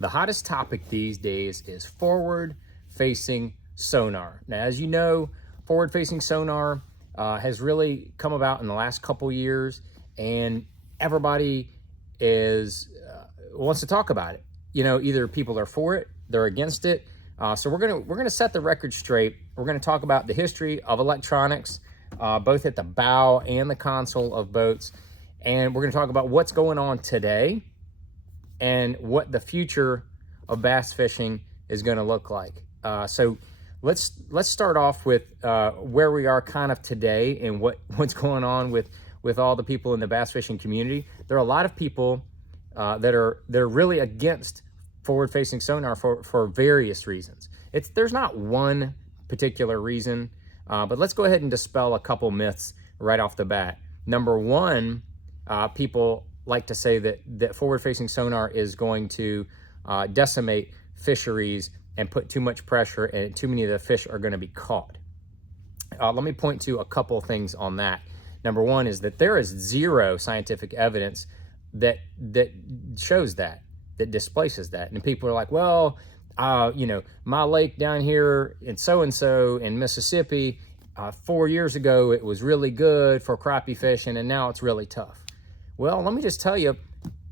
The hottest topic these days is forward-facing sonar. Now, as you know, forward-facing sonar has really come about in the last couple years, and everybody is wants to talk about it. You know, either people are for it, they're against it. So we're gonna set the record straight. We're gonna talk about the history of electronics, both at the bow and the console of boats, and we're gonna talk about what's going on today and what the future of bass fishing is going to look like. So let's start off with where we are kind of today and what's going on with all the people in the bass fishing community. There are a lot of people they're really against forward-facing sonar for various reasons. There's not one particular reason, but let's go ahead and dispel a couple myths right off the bat. Number one, people like to say that forward-facing sonar is going to decimate fisheries and put too much pressure, and too many of the fish are going to be caught. Let me point to a couple things on that. Number one is that there is zero scientific evidence that shows that displaces that. And people are like, well, you know, my lake down here in so-and-so in Mississippi, 4 years ago, it was really good for crappie fishing, and now it's really tough. Well, let me just tell you,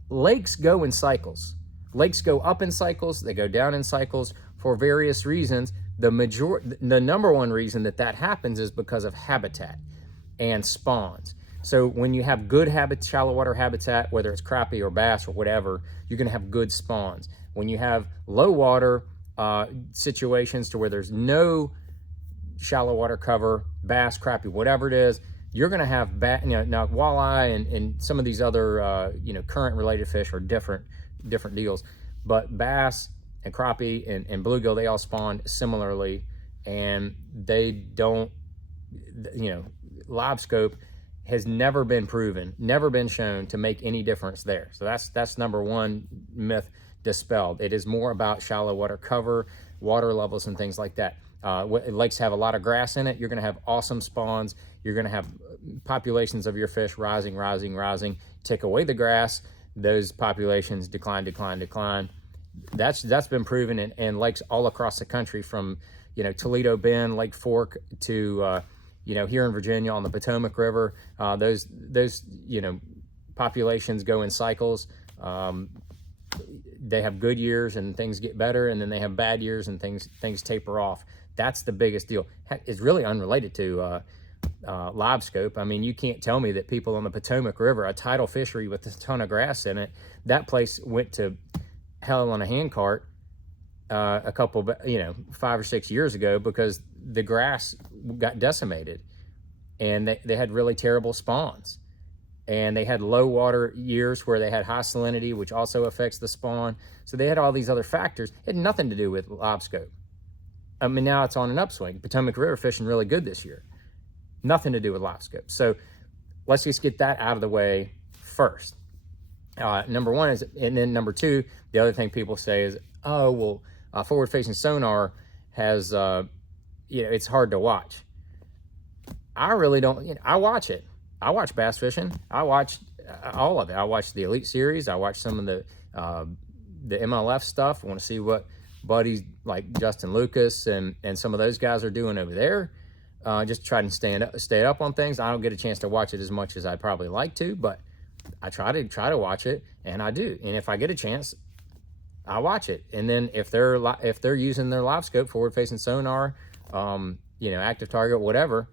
lakes go in cycles. Lakes go up in cycles, they go down in cycles for various reasons. The number one reason that happens is because of habitat and spawns. So when you have good shallow water habitat, whether it's crappie or bass or whatever, you're gonna have good spawns. When you have low water situations to where there's no shallow water cover, bass, crappie, whatever it is, you're going to have now walleye and some of these other current related fish are different deals, but bass and crappie and bluegill, they all spawn similarly, and they don't, LiveScope has never been proven, never been shown to make any difference there. So that's number one myth dispelled. It is more about shallow water cover, water levels, and things like that. Lakes have a lot of grass in it. You're going to have awesome spawns. You're going to have populations of your fish rising. Take away the grass, those populations decline. That's been proven in lakes all across the country, from Toledo Bend, Lake Fork to here in Virginia on the Potomac River. Those populations go in cycles. They have good years and things get better, and then they have bad years and things taper off. That's the biggest deal. It's really unrelated to LiveScope. I mean, you can't tell me that people on the Potomac River, a tidal fishery with a ton of grass in it, that place went to hell on a handcart a couple, 5 or 6 years ago because the grass got decimated, and they had really terrible spawns. And they had low water years where they had high salinity, which also affects the spawn. So they had all these other factors. It had nothing to do with LiveScope. I mean, now it's on an upswing. Potomac River fishing really good this year. Nothing to do with LiveScope. So let's just get that out of the way first. Number one is, and then number two, the other thing people say is, oh, well, forward-facing sonar has, it's hard to watch. I really don't, I watch it. I watch bass fishing. I watch all of it. I watch the Elite Series. I watch some of the MLF stuff. I want to see what buddies like Justin Lucas and some of those guys are doing over there. Just try to stay up on things. I don't get a chance to watch it as much as I'd probably like to, but I try to watch it, and I do. And if I get a chance, I watch it. And then if they're using their LiveScope forward-facing sonar, active target, whatever,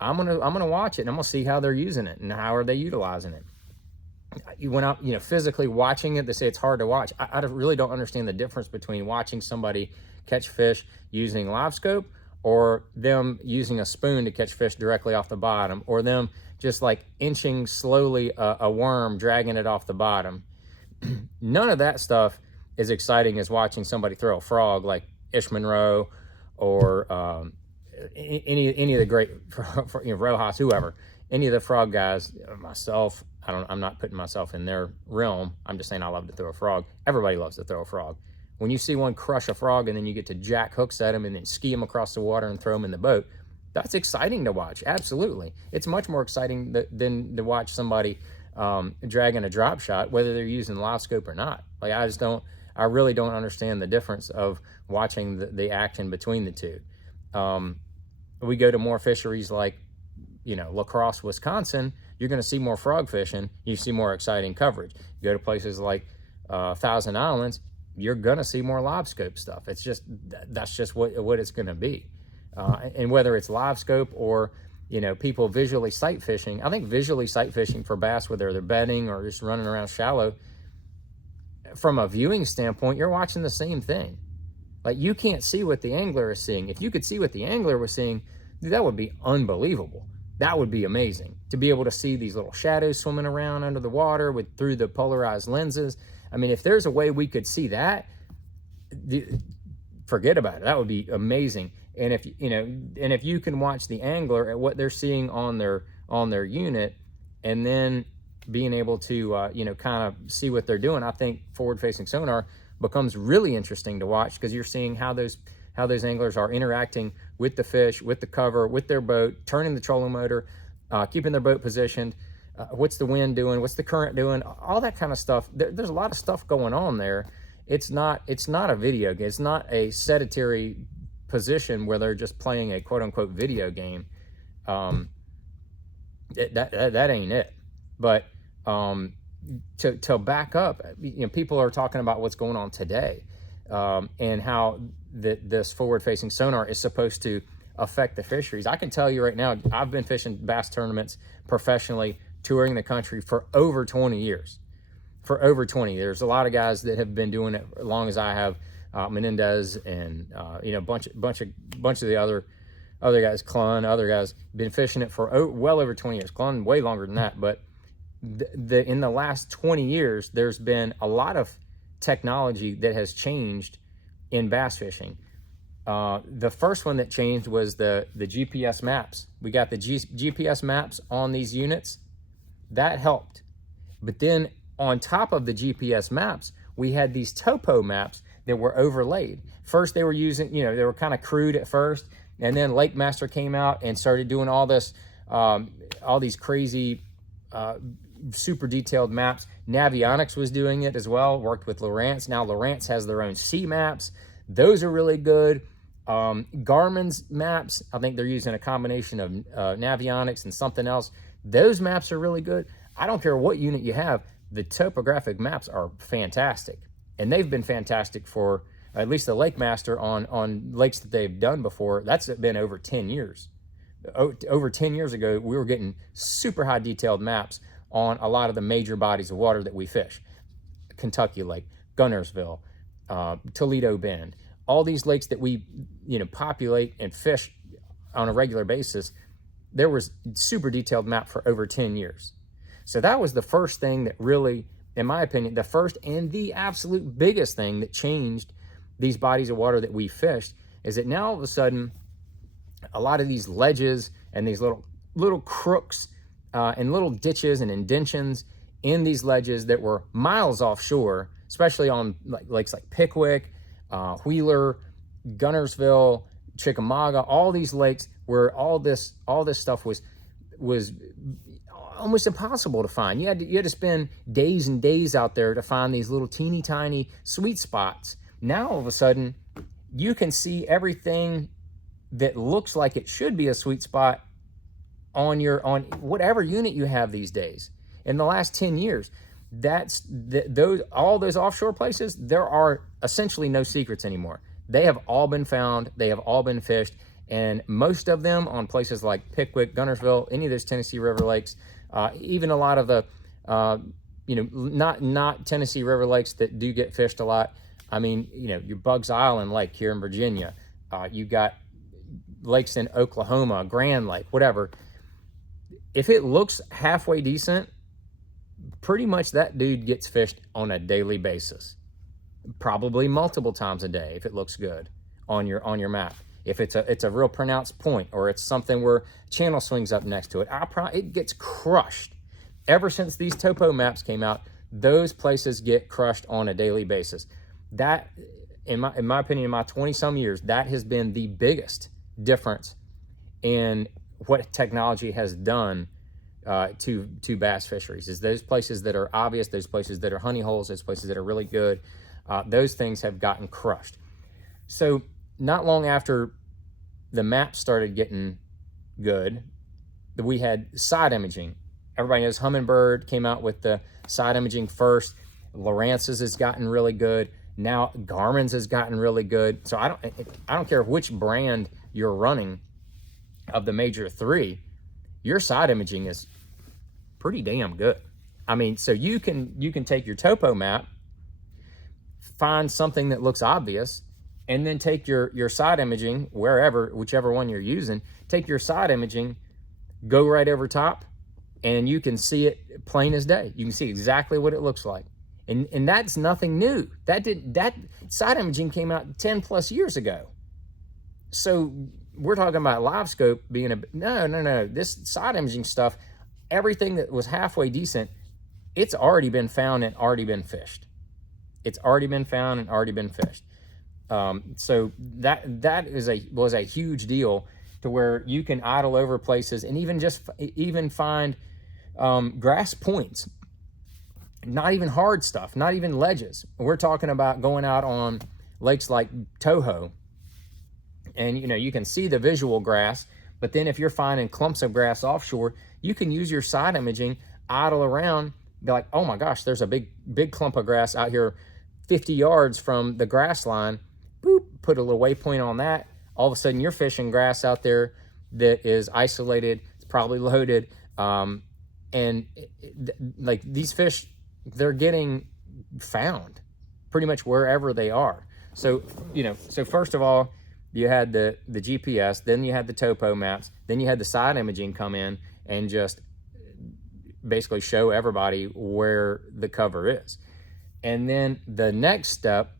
I'm gonna watch it, and I'm gonna see how they're using it and how are they utilizing it. When I'm physically watching it, they say it's hard to watch. I really don't understand the difference between watching somebody catch fish using LiveScope, or them using a spoon to catch fish directly off the bottom, or them just like inching slowly a worm, dragging it off the bottom. None of that stuff is exciting as watching somebody throw a frog like Ish Monroe or any of the great Rojas, whoever, any of the frog guys. Myself, I'm not putting myself in their realm. I'm just saying I love to throw a frog. Everybody loves to throw a frog. When you see one crush a frog and then you get to jack hooks at them and then ski them across the water and throw them in the boat, that's exciting to watch. Absolutely. It's much more exciting than to watch somebody dragging a drop shot, whether they're using LiveScope or not. Like, I I really don't understand the difference of watching the action between the two. We go to more fisheries like, La Crosse, Wisconsin, you're going to see more frog fishing. You see more exciting coverage. You go to places like Thousand Islands, you're going to see more LiveScope stuff. That's just what it's going to be. And whether it's LiveScope or, people visually sight fishing, I think visually sight fishing for bass, whether they're bedding or just running around shallow, from a viewing standpoint, you're watching the same thing. Like, you can't see what the angler is seeing. If you could see what the angler was seeing, that would be unbelievable. That would be amazing, to be able to see these little shadows swimming around under the water through the polarized lenses. I mean, if there's a way we could see that, forget about it. That would be amazing. And if you can watch the angler at what they're seeing on their unit, and then being able to kind of see what they're doing, I think forward-facing sonar becomes really interesting to watch, because you're seeing how those anglers are interacting with the fish, with the cover, with their boat, turning the trolling motor, keeping their boat positioned. What's the wind doing? What's the current doing? All that kind of stuff. There's a lot of stuff going on there. It's not a video game. It's not a sedentary position where they're just playing a quote unquote video game. That ain't it. But to back up, people are talking about what's going on today, and how this forward-facing sonar is supposed to affect the fisheries. I can tell you right now, I've been fishing bass tournaments professionally, touring the country for over 20 years. There's a lot of guys that have been doing it as long as I have. Menendez and a bunch of the other guys, Clun, other guys, been fishing it for well over 20 years. Clun way longer than that, but in the last 20 years, there's been a lot of technology that has changed in bass fishing. The first one that changed was the GPS maps. We got the GPS maps on these units. That helped. But then on top of the GPS maps, we had these topo maps that were overlaid. First, they were using, they were kind of crude at first, and then LakeMaster came out and started doing all these crazy, super detailed maps. Navionics was doing it as well, worked with Lowrance. Now Lowrance has their own sea maps. Those are really good. Garmin's maps, I think they're using a combination of Navionics and something else. Those maps are really good. I don't care what unit you have, the topographic maps are fantastic. And they've been fantastic for at least the LakeMaster on lakes that they've done before. That's been over 10 years. Over 10 years ago, we were getting super high detailed maps on a lot of the major bodies of water that we fish. Kentucky Lake, Gunnersville, Toledo Bend, all these lakes that we populate and fish on a regular basis. There was super detailed map for over 10 years. So that was the first thing that really, in my opinion, the first and the absolute biggest thing that changed these bodies of water that we fished, is that now all of a sudden, a lot of these ledges and these little crooks and little ditches and indentions in these ledges that were miles offshore, especially on lakes like Pickwick, Wheeler, Gunnersville, Chickamauga, all these lakes where all this stuff was almost impossible to find. You had to spend days and days out there to find these little teeny tiny sweet spots. Now all of a sudden, you can see everything that looks like it should be a sweet spot on whatever unit you have these days. In the last 10 years, all those offshore places, there are essentially no secrets anymore. They have all been found, they have all been fished, and most of them on places like Pickwick, Gunnersville, any of those Tennessee River lakes, even a lot of the not Tennessee River lakes that do get fished a lot. I mean, your Bugs Island Lake here in Virginia, you got lakes in Oklahoma, Grand Lake, whatever. If it looks halfway decent, pretty much that dude gets fished on a daily basis, probably multiple times a day if it looks good on your map. If it's a real pronounced point, or it's something where channel swings up next to it, it gets crushed. Ever since these topo maps came out, those places get crushed on a daily basis. That, in my opinion, in my 20-some years, that has been the biggest difference in what technology has done to bass fisheries. Is those places that are obvious, those places that are honey holes, those places that are really good. those things have gotten crushed. So not long after the maps started getting good, we had side imaging. Everybody knows Humminbird came out with the side imaging first. Lowrance's has gotten really good. Now Garmin's has gotten really good. So I don't care which brand you're running of the major three, your side imaging is pretty damn good. I mean, so you can take your topo map, find something that looks obvious, and then take your side imaging, whichever one you're using, take your side imaging, go right over top, and you can see it plain as day. You can see exactly what it looks like. And that's nothing new. That side imaging came out 10 plus years ago. So we're talking about LiveScope being no. This side imaging stuff, everything that was halfway decent, it's already been found and already been fished. It's already been found and already been fished. So that was a huge deal, to where you can idle over places and even find grass points. Not even hard stuff, not even ledges. We're talking about going out on lakes like Toho, and you can see the visual grass, but then if you're finding clumps of grass offshore, you can use your side imaging, idle around, be like, oh my gosh, there's a big clump of grass out here 50 yards from the grass line. Boop, put a little waypoint on that. All of a sudden you're fishing grass out there that is isolated, it's probably loaded, and like these fish, they're getting found pretty much wherever they are. So, so first of all, you had the GPS, then you had the topo maps, then you had the side imaging come in and just basically show everybody where the cover is. And then the next step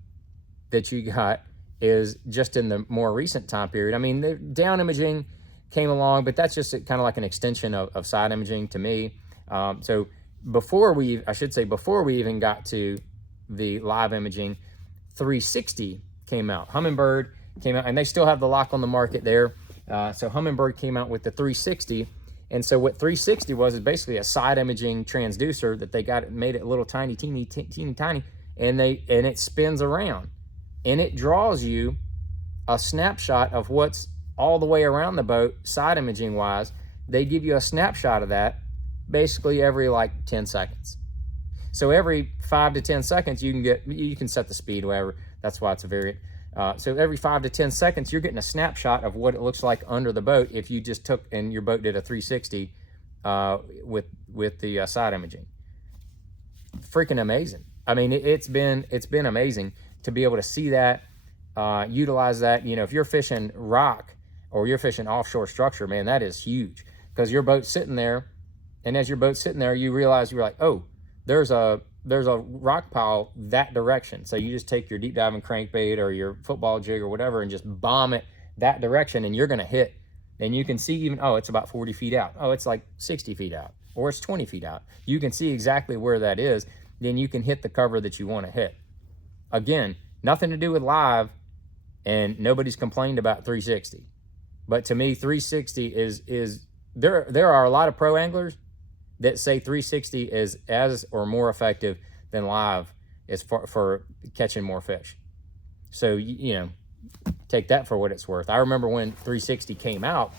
that you got is just in the more recent time period. I mean, the down imaging came along, but that's just kind of like an extension of side imaging to me. So before we even got to the live imaging, 360 came out. Humminbird came out, and they still have the lock on the market there. So Humminbird came out with the 360. And so what 360 was is basically a side imaging transducer that they made it a little tiny, teeny, tiny, and it spins around, and it draws you a snapshot of what's all the way around the boat, side imaging wise. They give you a snapshot of that basically every like 10 seconds. So every 5 to 10 seconds you can set the speed, whatever. That's why it's a variant. So every 5 to 10 seconds, you're getting a snapshot of what it looks like under the boat if you just took and your boat did a 360 with the side imaging. Freaking amazing. I mean, it's been amazing to be able to see that, utilize that. If you're fishing rock or you're fishing offshore structure, man, that is huge, because your boat's sitting there, and as your boat's sitting there, you realize you're like, oh, there's a rock pile that direction. So you just take your deep diving crankbait or your football jig or whatever and just bomb it that direction, and you're going to hit. And you can see even, oh, it's about 40 feet out. Oh, it's like 60 feet out, or it's 20 feet out. You can see exactly where that is. Then you can hit the cover that you want to hit. Again, nothing to do with live, and nobody's complained about 360. But to me, 360 is there are a lot of pro anglers that say 360 is as or more effective than live is for catching more fish. So, take that for what it's worth. I remember when 360 came out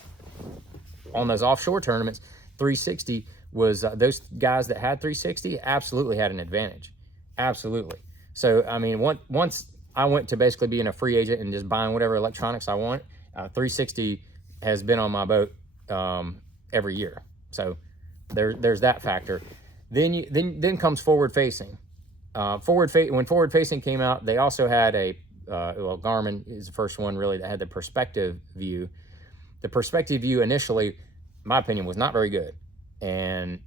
on those offshore tournaments, 360 was, those guys that had 360 absolutely had an advantage. Absolutely. So, I mean, once I went to basically being a free agent and just buying whatever electronics I want, 360 has been on my boat every year. So there's that factor. Then comes forward facing. When forward facing came out, they also had Garmin is the first one really that had the perspective view. The perspective view initially, in my opinion, was not very good, and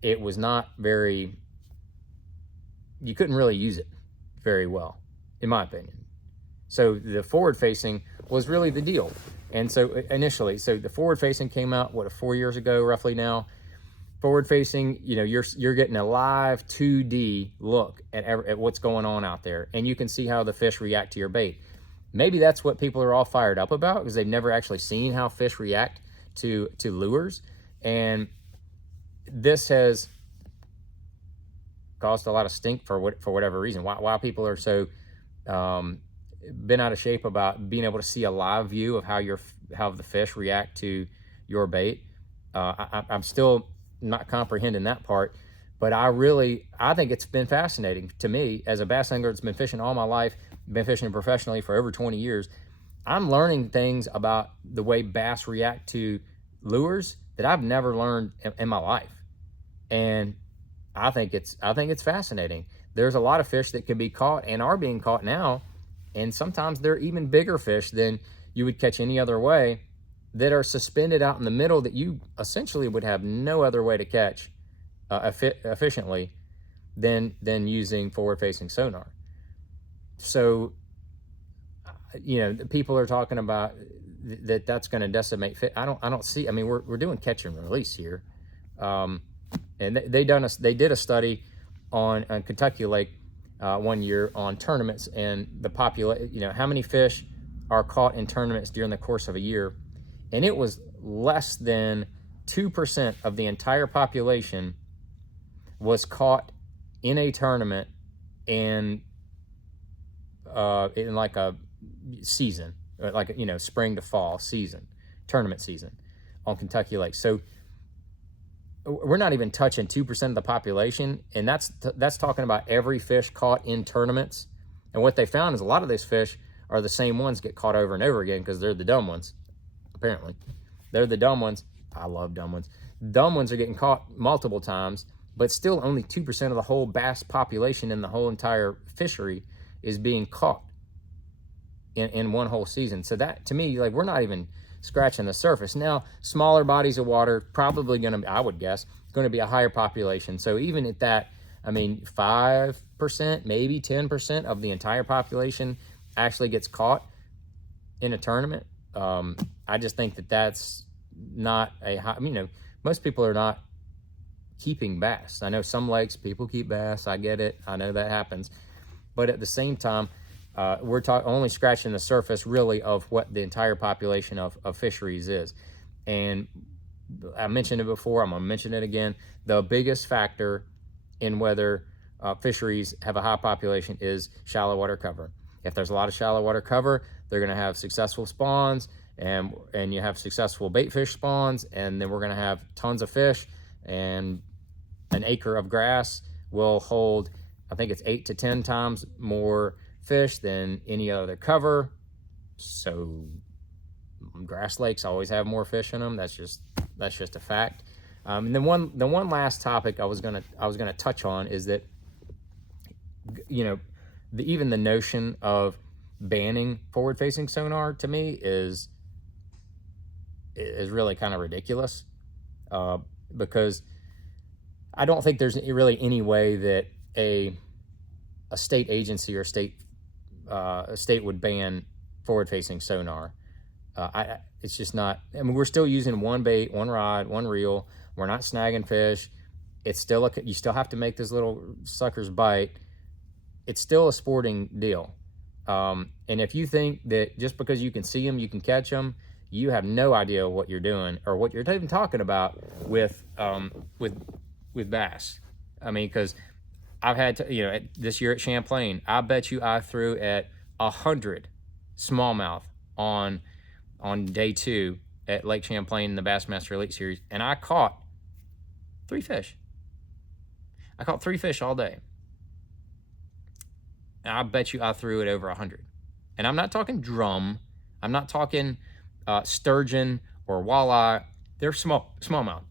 it was not very. You couldn't really use it very well, in my opinion. So the forward facing was really the deal. And so initially, the forward facing came out 4 years ago roughly now. Forward facing, you're getting a live 2D look at what's going on out there, and you can see how the fish react to your bait. Maybe that's what people are all fired up about, because they've never actually seen how fish react to lures, and this has caused a lot of stink for whatever reason. Why people are so been out of shape about being able to see a live view of how the fish react to your bait. I'm still not comprehending that part, but I think it's been fascinating to me as a bass angler that's been fishing all my life, been fishing professionally for over 20 years. I'm learning things about the way bass react to lures that I've never learned in my life. And I think it's fascinating. There's a lot of fish that can be caught and are being caught now, and sometimes they're even bigger fish than you would catch any other way, that are suspended out in the middle that you essentially would have no other way to catch efficiently than using forward-facing sonar. So, people are talking about that's going to decimate fish. I don't see. I mean, we're doing catch and release here, and they did a study on Kentucky Lake 1 year on tournaments and the how many fish are caught in tournaments during the course of a year, and it was less than 2% of the entire population was caught in a tournament in like a season, like spring to fall season, tournament season on Kentucky Lake. So we're not even touching 2% of the population, and that's talking about every fish caught in tournaments. And what they found is a lot of these fish are the same ones get caught over and over again because they're the dumb ones. Apparently, they're the dumb ones. I love dumb ones. Dumb ones are getting caught multiple times, but still only 2% of the whole bass population in the whole entire fishery is being caught in one whole season. So that, to me, like, we're not even scratching the surface. Now, smaller bodies of water, probably going to, I would guess, going to be a higher population. So even at that, I mean, 5%, maybe 10% of the entire population actually gets caught in a tournament. I just think that's not a high, most people are not keeping bass. I know some lakes people keep bass. I get it. I know that happens. But at the same time, we're only scratching the surface, really, of what the entire population of fisheries is. And I mentioned it before. I'm going to mention it again. The biggest factor in whether fisheries have a high population is shallow water cover. If there's a lot of shallow water cover, they're going to have successful spawns, and you have successful bait fish spawns, and then we're going to have tons of fish, and an acre of grass will hold, I think it's 8 to 10 times more fish than any other cover. So grass lakes always have more fish in them. That's just a fact. And then the one last topic I was gonna touch on is that, even the notion of banning forward-facing sonar, to me, is really kind of ridiculous, because I don't think there's really any way that a state agency or a state would ban forward-facing sonar. It's just not. I mean, we're still using one bait, one rod, one reel. We're not snagging fish. It's still you still have to make those little suckers bite. It's still a sporting deal. And if you think that just because you can see them, you can catch them, you have no idea what you're doing or what you're even talking about with bass. I mean, because I've had to, this year at Champlain, I bet you I threw at 100 smallmouth on day 2 at Lake Champlain in the Bassmaster Elite Series, and I caught 3 fish. I caught 3 fish all day. And I bet you I threw it over 100. And I'm not talking drum. I'm not talking sturgeon or walleye. They're smallmouth.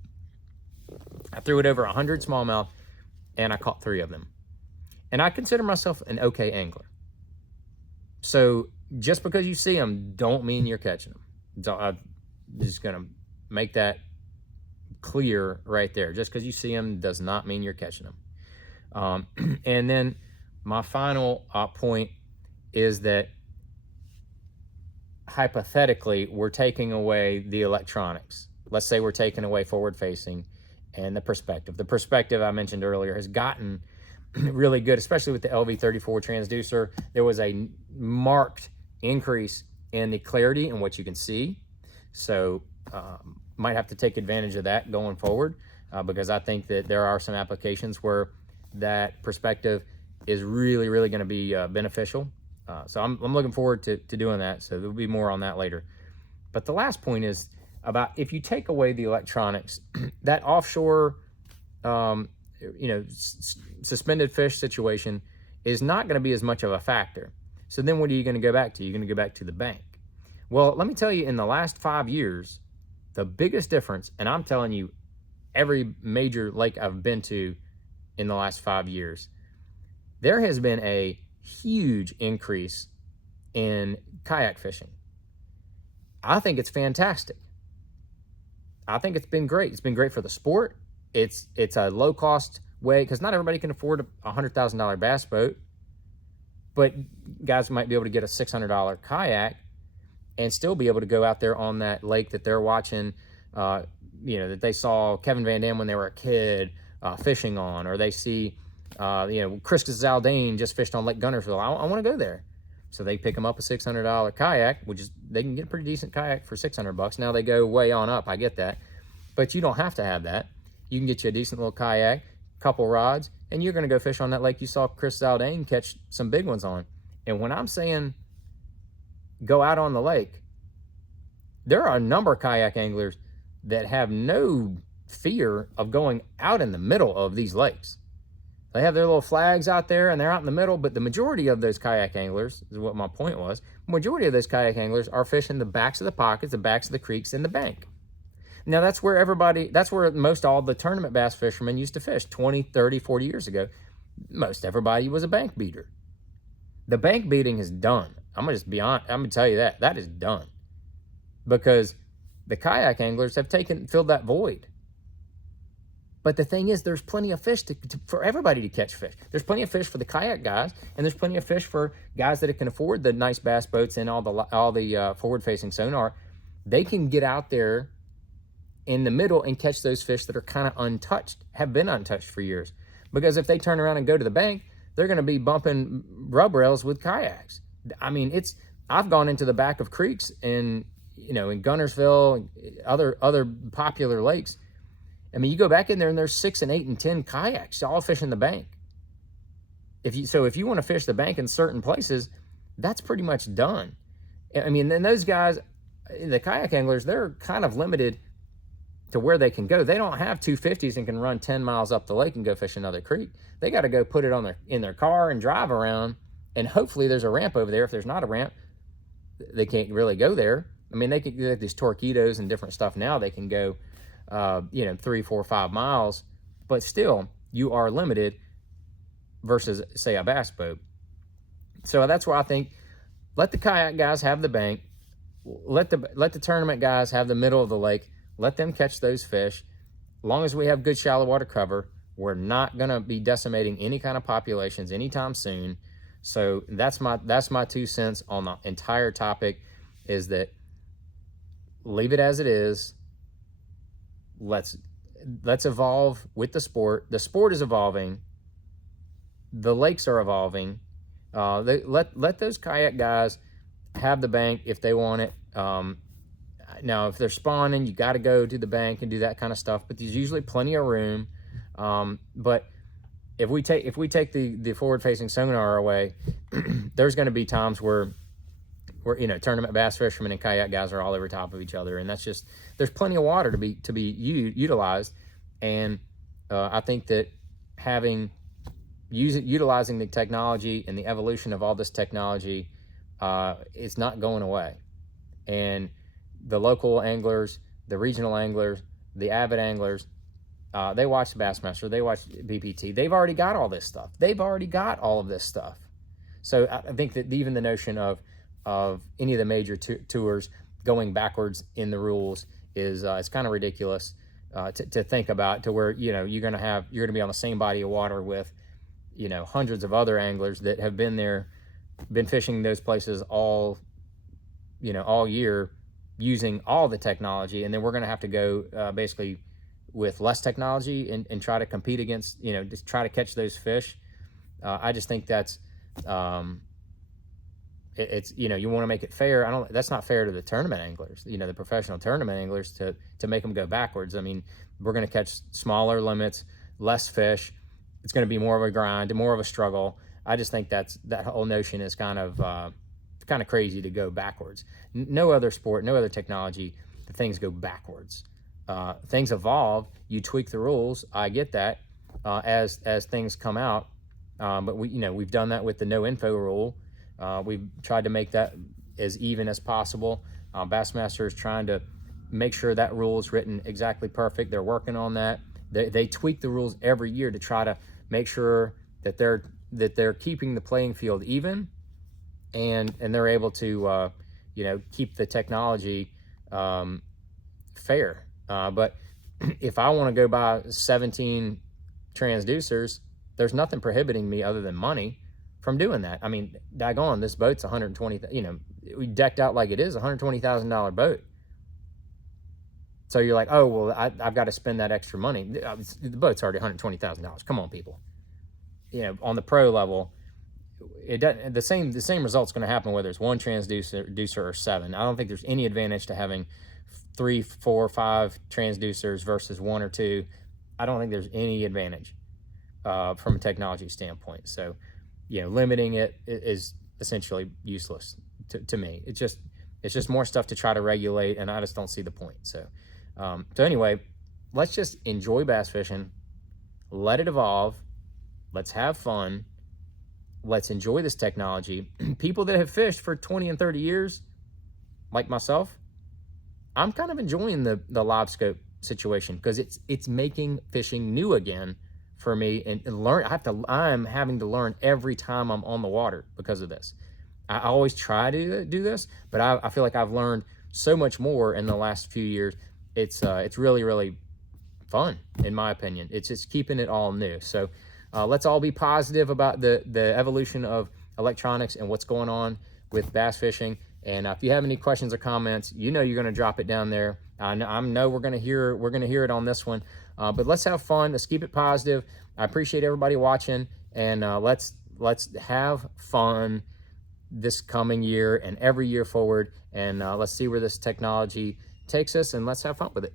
I threw it over 100 smallmouth, and I caught 3 of them. And I consider myself an okay angler. So just because you see them, don't mean you're catching them. So I'm just going to make that clear right there. Just because you see them does not mean you're catching them. And then my final point is that hypothetically, we're taking away the electronics. Let's say we're taking away forward-facing and the perspective. The perspective I mentioned earlier has gotten really good, especially with the LV34 transducer. There was a marked increase in the clarity and what you can see. So might have to take advantage of that going forward, because I think that there are some applications where that perspective is really, really going to be beneficial. So I'm looking forward to doing that. So there'll be more on that later. But the last point is about if you take away the electronics, that offshore, suspended fish situation is not going to be as much of a factor. So then what are you going to go back to? You're going to go back to the bank. Well, let me tell you, in the last 5 years, the biggest difference, and I'm telling you, every major lake I've been to in the last 5 years, there has been a huge increase in kayak fishing. I think it's fantastic. I think it's been great. It's been great for the sport. It's a low cost way, because not everybody can afford a $100,000 bass boat, but guys might be able to get a $600 kayak and still be able to go out there on that lake that they're watching, that they saw Kevin Van Dam when they were a kid fishing on, or they see, Chris Zaldane just fished on Lake Guntersville. I want to go there. So they pick them up a $600 kayak, which is, they can get a pretty decent kayak for $600. Now they go way on up, I get that. But you don't have to have that. You can get you a decent little kayak, couple rods, and you're going to go fish on that lake you saw Chris Zaldane catch some big ones on. And when I'm saying go out on the lake, there are a number of kayak anglers that have no fear of going out in the middle of these lakes. They have their little flags out there and they're out in the middle, but the majority of those kayak anglers, is what my point was, majority of those kayak anglers are fishing the backs of the pockets, the backs of the creeks, and the bank. Now that's where most all the tournament bass fishermen used to fish 20, 30, 40 years ago. Most everybody was a bank beater. The bank beating is done. I'm going to just be honest. I'm going to tell you that is done, because the kayak anglers have filled that void. But the thing is, there's plenty of fish for everybody to catch fish. There's plenty of fish for the kayak guys, and there's plenty of fish for guys that can afford the nice bass boats and all the forward-facing sonar. They can get out there in the middle and catch those fish that are kind of untouched, have been untouched for years. Because if they turn around and go to the bank, they're going to be bumping rub rails with kayaks. I mean, I've gone into the back of creeks in Guntersville, other popular lakes. I mean, you go back in there and there's 6 and 8 and 10 kayaks all fishing the bank. If you want to fish the bank in certain places, that's pretty much done. I mean, then those guys, the kayak anglers, they're kind of limited to where they can go. They don't have 250s and can run 10 miles up the lake and go fish another creek. They got to go put it in their car and drive around, and hopefully there's a ramp over there. If there's not a ramp, they can't really go there. I mean, they can get these torpedoes and different stuff now. They can go 3, 4, 5 miles, but still you are limited versus, say, a bass boat. So that's why I think let the kayak guys have the bank, let the tournament guys have the middle of the lake, let them catch those fish. As long as we have good shallow water cover, we're not going to be decimating any kind of populations anytime soon. So that's my 2 cents on the entire topic, is that leave it as it is. Let's evolve with the sport. The sport is evolving. The lakes are evolving. Let those kayak guys have the bank if they want it. Now, if they're spawning, you got to go to the bank and do that kind of stuff. But there's usually plenty of room. But if we take the forward-facing sonar away, there's going to be times where tournament bass fishermen and kayak guys are all over top of each other, and that's just, there's plenty of water to be utilized, and I think that utilizing the technology and the evolution of all this technology, it's not going away. And the local anglers, the regional anglers, the avid anglers, they watch Bassmaster, they watch BPT. They've already got all this stuff. They've already got all of this stuff. So I think that even the notion of any of the major tours going backwards in the rules is it's kind of ridiculous to think about, to where you're going to be on the same body of water with hundreds of other anglers that have been fishing those places all year, using all the technology, and then we're going to have to go basically with less technology and try to compete against, just try to catch those fish. I just think that's it's you want to make it fair. That's not fair to the tournament anglers, the professional tournament anglers, to make them go backwards. I mean, we're going to catch smaller limits, less fish. It's going to be more of a grind, more of a struggle. I just think that whole notion is kind of crazy to go backwards. No other sport, no other technology, the things go backwards. Things evolve. You tweak the rules. I get that as things come out, but we've done that with the no info rule. We've tried to make that as even as possible. Bassmaster is trying to make sure that rule is written exactly perfect. They're working on that. They tweak the rules every year to try to make sure that they're keeping the playing field even, and they're able to keep the technology fair. But if I want to go buy 17 transducers, there's nothing prohibiting me other than money from doing that. I mean, daggone, this boat's 120. We decked out like it is $120,000 boat. So you're like, oh well, I've got to spend that extra money. The boat's already $120,000. Come on, people. On the pro level, it doesn't. The same result's going to happen whether it's one transducer or 7. I don't think there's any advantage to having 3, 4, 5 transducers versus 1 or 2. I don't think there's any advantage from a technology standpoint. So, limiting it is essentially useless to me. It's just more stuff to try to regulate, and I just don't see the point. So anyway, let's just enjoy bass fishing. Let it evolve. Let's have fun. Let's enjoy this technology. People that have fished for 20 and 30 years, like myself, I'm kind of enjoying the LiveScope situation because it's making fishing new again for me, and learn. I'm having to learn every time I'm on the water because of this. I always try to do this, but I feel like I've learned so much more in the last few years. It's really, really fun, in my opinion. It's just keeping it all new. So let's all be positive about the evolution of electronics and what's going on with bass fishing. And if you have any questions or comments, you're going to drop it down there. I know we're going to hear it on this one. But let's have fun. Let's keep it positive. I appreciate everybody watching, and let's have fun this coming year and every year forward. And let's see where this technology takes us, and let's have fun with it.